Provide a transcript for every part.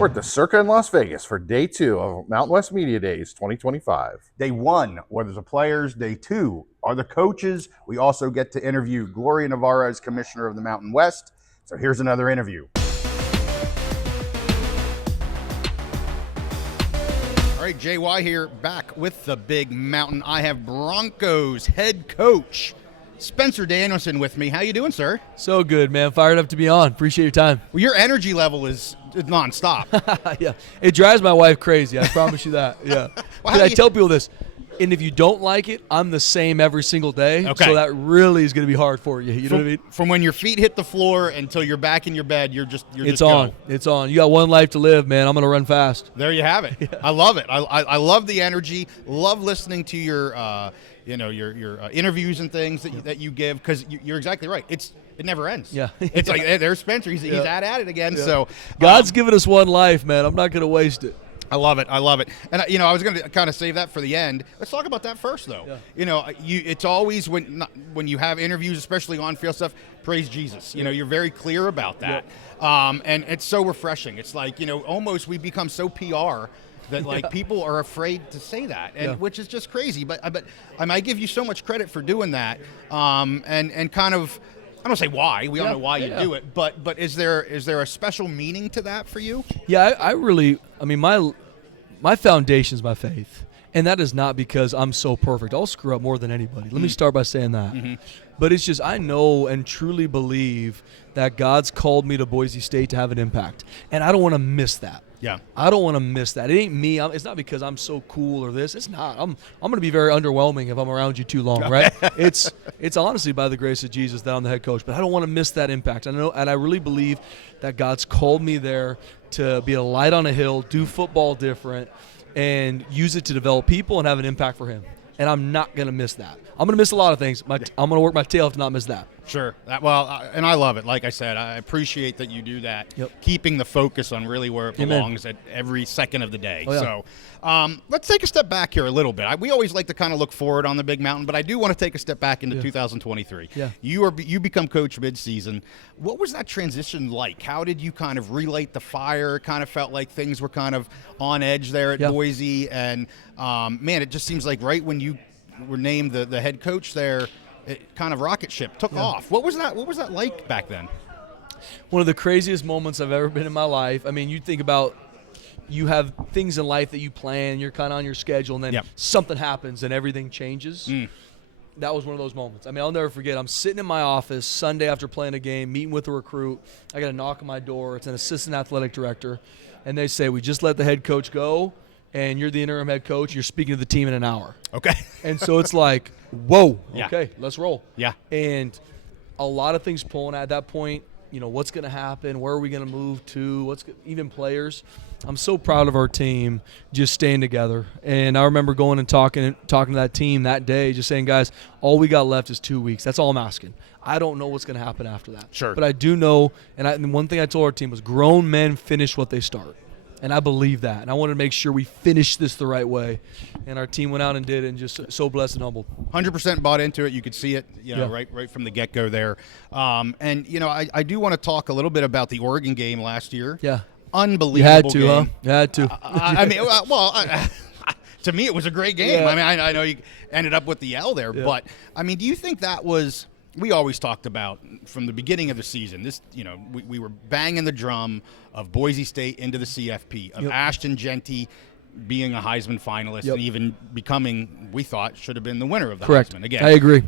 We're at the Circa in Las Vegas for day 2 of Mountain West Media Days 2025. Day 1 were the players. Day 2 are the coaches. We also get to interview Gloria Navarro as commissioner of the Mountain West. So here's another interview. All right, JY here, back with the Big Mountain. I have Broncos head coach Spencer Danielson with me. How you doing, sir? So good, man. Fired up to be on. Appreciate your time. Well, your energy level is nonstop. Yeah, it drives my wife crazy. I promise you that. Yeah. Well, I tell people this, and if you don't like it, I'm the same every single day. Okay. So that really is going to be hard for you. You know what I mean? From when your feet hit the floor until you're back in your bed, you're just on. Go. It's on. You got one life to live, man. I'm going to run fast. There you have it. Yeah. I love it. I love the energy. Love listening to your your interviews and things that you give, because you're exactly right. It never ends. Yeah. It's like, hey, there's Spencer. He's at it again. Yeah. So God's given us one life, man. I'm not going to waste it. I love it. And I was going to kind of save that for the end. Let's talk about that first, though. Yeah. It's always when you have interviews, especially on-field stuff, praise Jesus. You're very clear about that. Yep. And it's so refreshing. It's like, almost we become so PR that people are afraid to say that, and which is just crazy. But I give you so much credit for doing that. And kind of, I don't say why. We all know why you do it. But is there a special meaning to that for you? Yeah, I mean, my foundation is my faith. And that is not because I'm so perfect. I'll screw up more than anybody. Let me start by saying that. Mm-hmm. But it's just I know and truly believe that God's called me to Boise State to have an impact. And I don't want to miss that. Yeah. I don't want to miss that. It ain't me. It's not because I'm so cool or this. It's not. I'm going to be very underwhelming if I'm around you too long, right? It's honestly by the grace of Jesus that I'm the head coach, but I don't want to miss that impact. I know, and I really believe that God's called me there to be a light on a hill, do football different, and use it to develop people and have an impact for him. And I'm not going to miss that. I'm going to miss a lot of things. I'm going to work my tail off to not miss that. Sure. And I love it. Like I said, I appreciate that you do that, keeping the focus on really where it belongs at every second of the day. Oh, yeah. So let's take a step back here a little bit. We always like to kind of look forward on the Big Mountain, but I do want to take a step back into 2023. Yeah. You become coach mid-season. What was that transition like? How did you kind of relight the fire? It kind of felt like things were kind of on edge there at Boise. And, man, it just seems like right when you were named the head coach there, it kind of rocket ship took off. What was that like back then? One of the craziest moments I've ever been in my life. I mean, you think about, you have things in life that you plan, you're kind of on your schedule, and then something happens and everything changes. That was one of those moments. I mean, I'll never forget. I'm sitting in my office Sunday after playing a game, meeting with a recruit. I got a knock on my door. It's an assistant athletic director, and they say, we just let the head coach go, and you're the interim head coach. You're speaking to the team in an hour. Okay. And so it's like, whoa, okay, let's roll. Yeah. And a lot of things pulling at that point. What's going to happen? Where are we going to move to? Even players. I'm so proud of our team just staying together. And I remember going and talking to that team that day, just saying, guys, all we got left is 2 weeks. That's all I'm asking. I don't know what's going to happen after that. Sure. But I do know, and one thing I told our team was grown men finish what they start. And I believe that. And I wanted to make sure we finished this the right way. And our team went out and did it, and just so blessed and humbled. 100% bought into it. You could see it, right from the get-go there. I do want to talk a little bit about the Oregon game last year. Yeah. Unbelievable You had to, game. huh? You had to. To me, it was a great game. Yeah. I mean, I know you ended up with the L there, but, I mean, do you think that was – we always talked about from the beginning of the season, this, we were banging the drum of Boise State into the CFP, of Ashton Genty being a Heisman finalist and even becoming, we thought, should have been the winner of the Heisman again. I agree.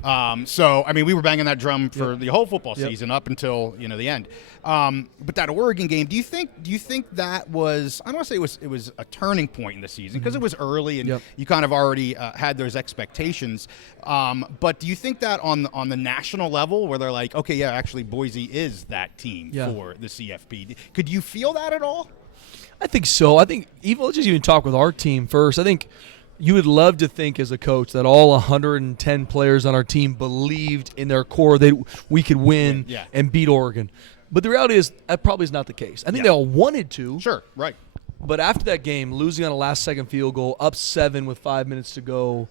So, I mean, we were banging that drum for the whole football season up until, the end. But that Oregon game, do you think that was, I don't want to say it was a turning point in the season because it was early and you kind of already had those expectations. But do you think that on the national level where they're like, okay, actually Boise is that team for the CFP. Could you feel that at all? I think so. I think let's just even talk with our team first. I think you would love to think as a coach that all 110 players on our team believed in their core that we could win and beat Oregon. But the reality is that probably is not the case. I think they all wanted to. Sure, right. But after that game, losing on a last-second field goal, up 7 with 5 minutes to go,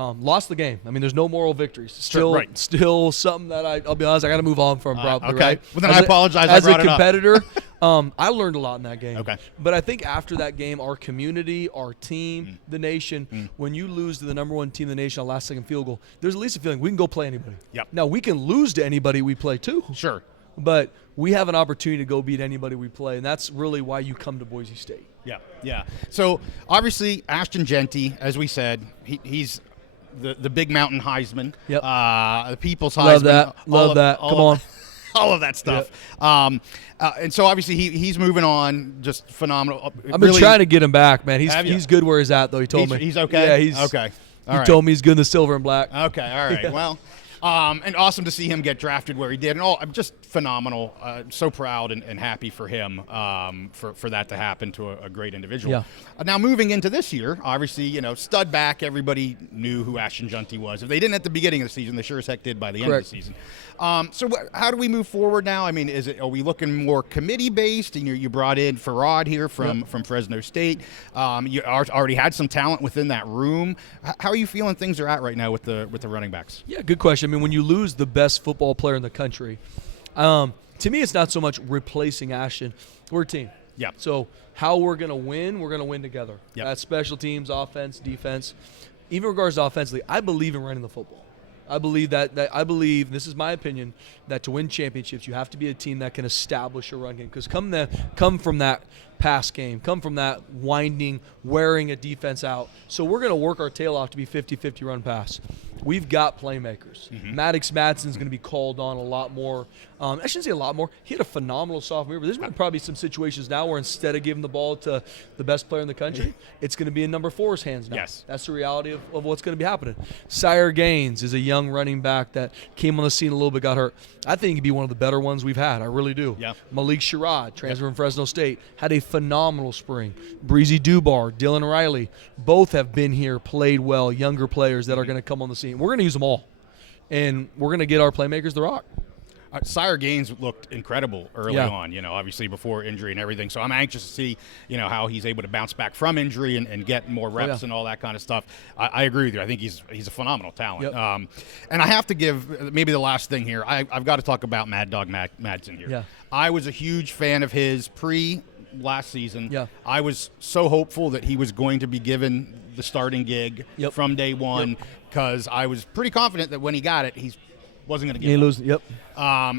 Lost the game. I mean, there's no moral victories. Still something that I'll be honest, I got to move on from probably. Okay. Right? Well, then I apologize. As I brought a competitor, I learned a lot in that game. Okay. But I think after that game, our community, our team, the nation, when you lose to the number one team in the nation on last second field goal, there's at least a feeling we can go play anybody. Yep. Now, we can lose to anybody we play too. Sure. But we have an opportunity to go beat anybody we play, and that's really why you come to Boise State. Yeah. So, obviously, Ashton Jeanty, as we said, he's the Big Mountain Heisman. Yep. The People's Heisman. Love that. Come on. All of that stuff. Yep. And so, obviously, he's moving on. Just phenomenal. I've been trying to get him back, man. He's good where he's at, though. He told me. He's okay? Yeah, he's okay. He told me he's good in the silver and black. Okay, all right. Well, and awesome to see him get drafted where he did. And I'm just phenomenal. So proud and happy for him for that to happen to a great individual. Yeah. Now, moving into this year, obviously, stud back, everybody knew who Ashton Jeanty was. If they didn't at the beginning of the season, they sure as heck did by the end of the season. So how do we move forward now? I mean, are we looking more committee-based? And you brought in Farad here from Fresno State. You already had some talent within that room. How are you feeling things are at right now with the running backs? Yeah, good question. I mean, when you lose the best football player in the country, to me it's not so much replacing Ashton. We're a team. Yeah. So how we're going to win together. Yep. That's special teams, offense, defense. Even in regards to offensively, I believe in running the football. I believe I believe, this is my opinion, that to win championships, you have to be a team that can establish a run game. Because come from that pass game, come from that winding, wearing a defense out. So we're going to work our tail off to be 50-50 run pass. We've got playmakers. Maddox Madsen's going to be called on a lot more. I shouldn't say a lot more. He had a phenomenal sophomore year, but there's been probably some situations now where instead of giving the ball to the best player in the country, it's going to be in number 4's hands now. Yes. That's the reality of what's going to be happening. Sire Gaines is a young running back that came on the scene a little bit, got hurt. I think he'd be one of the better ones we've had. I really do. Yeah. Malik Sherrod, transfer from Fresno State, had a phenomenal spring. Breezy Dubar, Dylan Riley, both have been here, played well, younger players that are going to come on the scene. We're going to use them all, and we're going to get our playmakers the rock. Sire Gaines looked incredible early on, obviously before injury and everything. So I'm anxious to see, how he's able to bounce back from injury and get more reps and all that kind of stuff. I agree with you. I think he's a phenomenal talent. Yep. And I have to give maybe the last thing here. I've got to talk about Mad Dog Madsen here. Yeah. I was a huge fan of his last season. Yeah. I was so hopeful that he was going to be given the starting gig from day one because I was pretty confident that when he got it, he wasn't going to get it.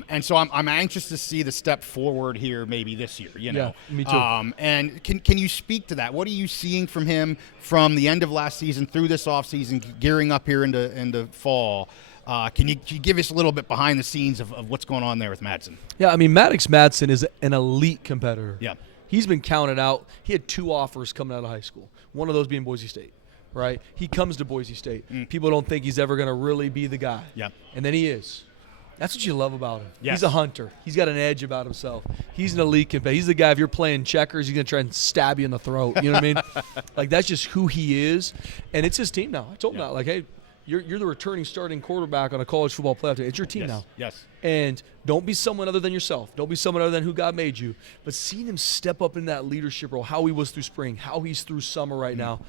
And so I'm anxious to see the step forward here maybe this year, Yeah, me too. And can you speak to that? What are you seeing from him from the end of last season through this offseason, gearing up here into fall? Can you give us a little bit behind the scenes of what's going on there with Madsen? Yeah, I mean, Maddox Madsen is an elite competitor. Yeah. He's been counted out. He had 2 offers coming out of high school, one of those being Boise State, right? He comes to Boise State. People don't think he's ever going to really be the guy. Yeah. And then he is. That's what you love about him. Yes. He's a hunter. He's got an edge about himself. He's an elite competitor. He's the guy, if you're playing checkers, he's going to try and stab you in the throat. You know what I mean? Like, that's just who he is. And it's his team now. I told him that, like, hey, you're the returning starting quarterback on a college football playoff team. It's your team now. Yes. And don't be someone other than yourself. Don't be someone other than who God made you. But seeing him step up in that leadership role, how he was through spring, how he's through summer right now,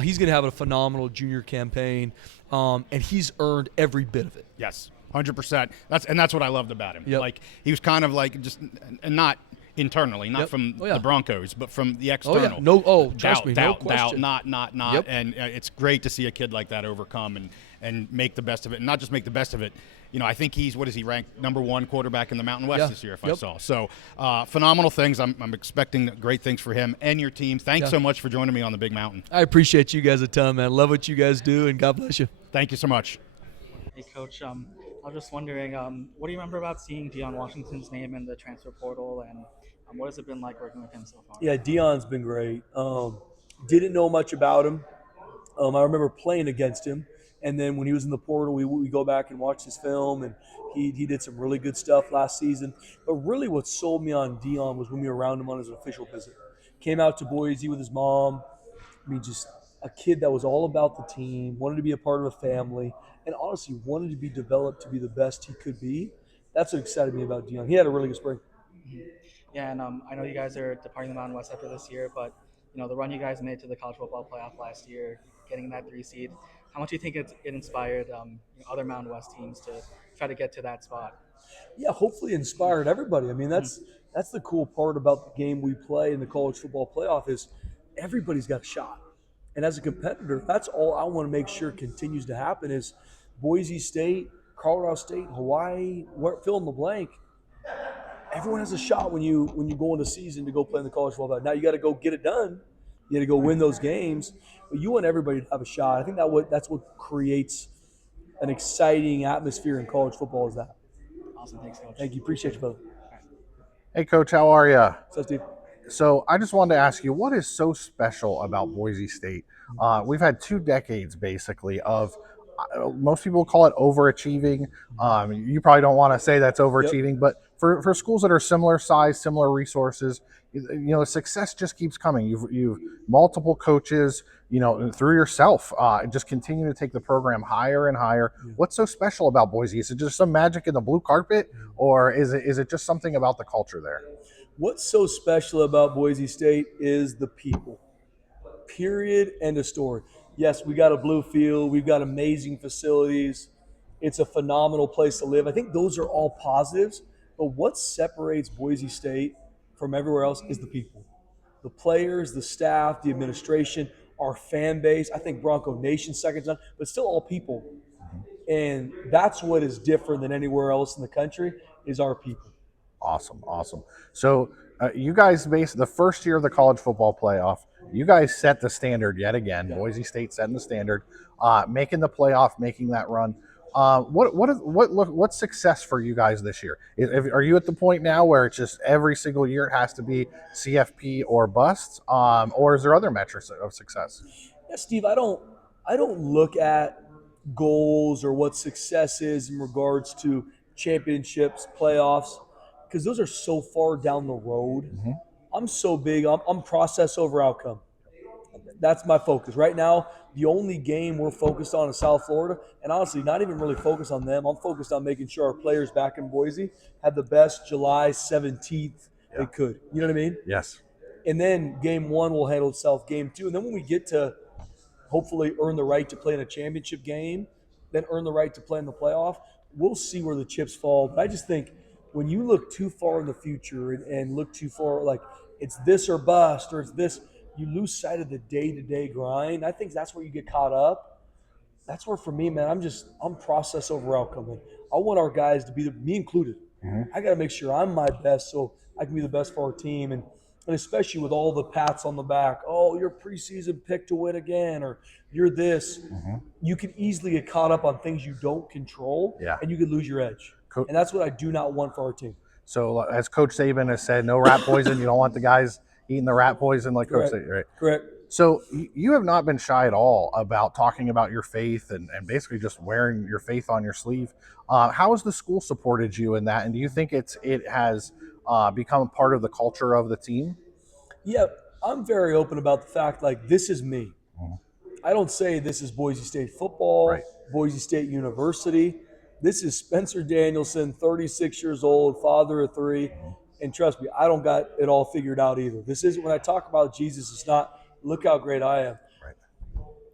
he's going to have a phenomenal junior campaign, and he's earned every bit of it. Yes, 100%. That's what I loved about him. Yep. Like, he was kind of like just not internally, not from the Broncos, but from the external. Trust me, no doubt, question. not. Yep. And it's great to see a kid like that overcome and make the best of it. And not just make the best of it. I think he's, what is he, ranked number 1 quarterback in the Mountain West this year, if I saw. So, phenomenal things. I'm expecting great things for him and your team. Thanks so much for joining me on the Big Mountain. I appreciate you guys a ton, man. Love what you guys do, and God bless you. Thank you so much. Hey, Coach. I was just wondering, what do you remember about seeing Dion Washington's name in the transfer portal, and what has it been like working with him so far? Yeah, Dion's been great. Didn't know much about him. I remember playing against him. And then when he was in the portal, we go back and watch his film, and he did some really good stuff last season. But really what sold me on Dion was when we were around him on his official visit. Came out to Boise with his mom. I mean, just a kid that was all about the team, wanted to be a part of a family, and honestly wanted to be developed to be the best he could be. That's what excited me about Dion. He had a really good spring. Yeah, and I know you guys are departing the Mountain West after this year, but the run you guys made to the college football playoff last year, getting that 3 seed, how much do you think it inspired other Mountain West teams to try to get to that spot? Yeah, hopefully inspired everybody. I mean, that's the cool part about the game we play in the college football playoff is everybody's got a shot. And as a competitor, that's all I want to make sure continues to happen is Boise State, Colorado State, Hawaii, fill in the blank. Everyone has a shot when you go into season to go play in the college football. Now you got to go get it done. You got to go win those games, but you want everybody to have a shot. I think that's what creates an exciting atmosphere in college football. Is that? Awesome, thanks, Coach. Thank you, appreciate you, brother. Hey, Coach, how are you? So, Steve. So I just wanted to ask you, what is so special about Boise State? We've had 2 decades, basically, of most people call it overachieving. You probably don't want to say that's overachieving, but for schools that are similar size, similar resources, success just keeps coming. You've multiple coaches, through yourself, just continue to take the program higher and higher. Yeah. What's so special about Boise? Is it just some magic in the blue carpet, or is it just something about the culture there? What's so special about Boise State is the people. Period. End of story. Yes, we got a blue field. We've got amazing facilities. It's a phenomenal place to live. I think those are all positives. But what separates Boise State from everywhere else is the people. The players, the staff, the administration, our fan base. I think Bronco Nation second to none, but still all people. And that's what is different than anywhere else in the country is our people. Awesome. So you guys the first year of the college football playoff, you guys set the standard yet again. Yeah. Boise State setting the standard, making the playoff, making that run. What's success for you guys this year? Are you at the point now where it's just every single year it has to be CFP or bust, or is there other metrics of success? Yeah, Steve, I don't look at goals or what success is in regards to championships, playoffs, because those are so far down the road. Mm-hmm. I'm so big. I'm process over outcome. That's my focus. Right now, the only game we're focused on is South Florida, and honestly, not even really focused on them. I'm focused on making sure our players back in Boise had the best July 17th they could. You know what I mean? Yes. And then game 1 will handle itself. Game 2, and then when we get to hopefully earn the right to play in a championship game, then earn the right to play in the playoff, we'll see where the chips fall. But I just think when you look too far in the future and look too far, like it's this or bust or it's this, you lose sight of the day-to-day grind. I think that's where you get caught up. That's where, for me, man, I'm process over outcome. And I want our guys to be, me included. Mm-hmm. I got to make sure I'm my best so I can be the best for our team. And especially with all the pats on the back, oh, you're preseason pick to win again, or you're this. Mm-hmm. You can easily get caught up on things you don't control, and you could lose your edge. And that's what I do not want for our team. So as Coach Saban has said, no rat poison. You don't want the guys eating the rat poison like Coach Saban, right? Correct. So you have not been shy at all about talking about your faith and basically just wearing your faith on your sleeve. How has the school supported you in that? And do you think it has become part of the culture of the team? Yeah, I'm very open about the fact, like, this is me. Mm-hmm. I don't say this is Boise State football, right. Boise State University. This is Spencer Danielson, 36 years old, father of 3. Mm-hmm. And trust me, I don't got it all figured out either. This isn't, when I talk about Jesus, it's not, look how great I am. Right.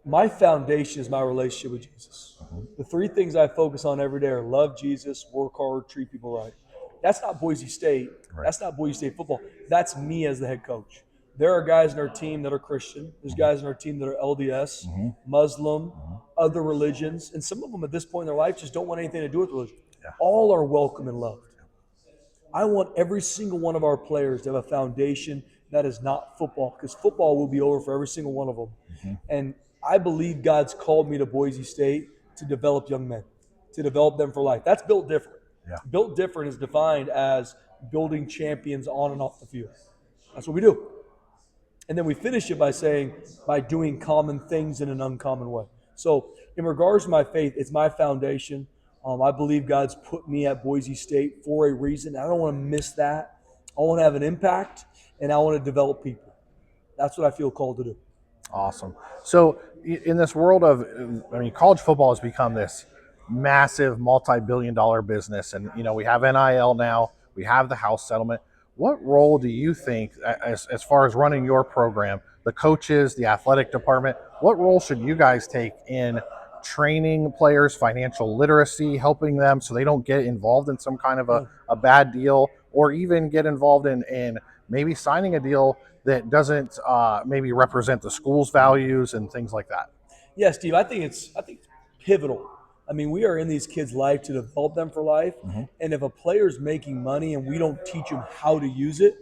My foundation is my relationship with Jesus. Mm-hmm. The 3 things I focus on every day are love Jesus, work hard, treat people right. That's not Boise State. Right. That's not Boise State football. That's me as the head coach. There are guys in our team that are Christian. There's guys in our team that are LDS, mm-hmm. Muslim, mm-hmm. other religions. And some of them at this point in their life just don't want anything to do with religion. Yeah. All are welcome and loved. I want every single one of our players to have a foundation that is not football, because football will be over for every single one of them. Mm-hmm. And I believe God's called me to Boise State to develop young men, to develop them for life. That's built different. Yeah. Built different is defined as building champions on and off the field. That's what we do. And then we finish it by saying, by doing common things in an uncommon way. So in regards to my faith, it's my foundation. I believe God's put me at Boise State for a reason. I don't want to miss that. I want to have an impact, and I want to develop people. That's what I feel called to do. Awesome. So in this world of, college football has become this massive multi-billion-dollar business. And, we have NIL now. We have the house settlement. What role do you think, as far as running your program, the coaches, the athletic department, what role should you guys take in training players, financial literacy, helping them so they don't get involved in some kind of a bad deal, or even get involved in maybe signing a deal that doesn't maybe represent the school's values and things like that. Yeah, Steve, I think it's pivotal. I mean, we are in these kids' life to develop them for life. And if a player's making money and we don't teach them how to use it,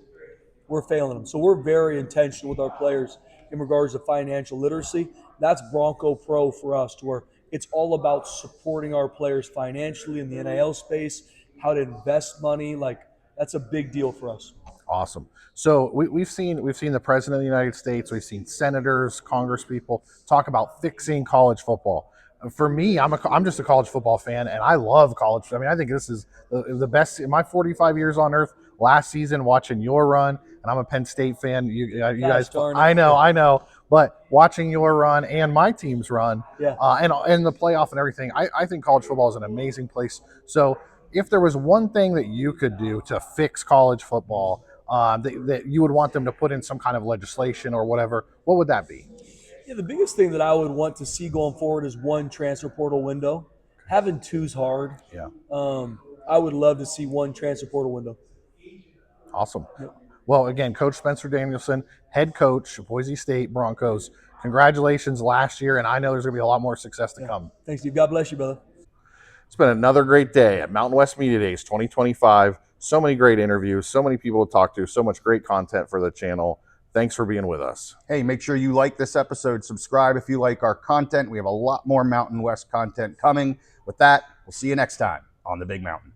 we're failing them. So we're very intentional with our players in regards to financial literacy. That's Bronco Pro for us, to where it's all about supporting our players financially in the NIL space, how to invest money. Like, that's a big deal for us. Awesome. So we've seen the president of the United States, we've seen senators, congresspeople talk about fixing college football. For me, I'm just a college football fan, and I love college. I mean, I think this is the best in my 45 years on earth. Last season, watching your run, and I'm a Penn State fan. You guys, I know, but watching your run and my team's run, and the playoff and everything, I think college football is an amazing place. So, if there was one thing that you could do to fix college football, that you would want them to put in some kind of legislation or whatever, what would that be? Yeah, the biggest thing that I would want to see going forward is one transfer portal window. Having two's hard. Yeah. I would love to see one transfer portal window. Awesome. Yep. Well, again, Coach Spencer Danielson, head coach, Boise State Broncos. Congratulations last year, and I know there's going to be a lot more success to come. Thanks, Steve. God bless you, brother. It's been another great day at Mountain West Media Days 2025. So many great interviews, so many people to talk to, so much great content for the channel. Thanks for being with us. Hey, make sure you like this episode. Subscribe if you like our content. We have a lot more Mountain West content coming. With that, we'll see you next time on The Big Mountain.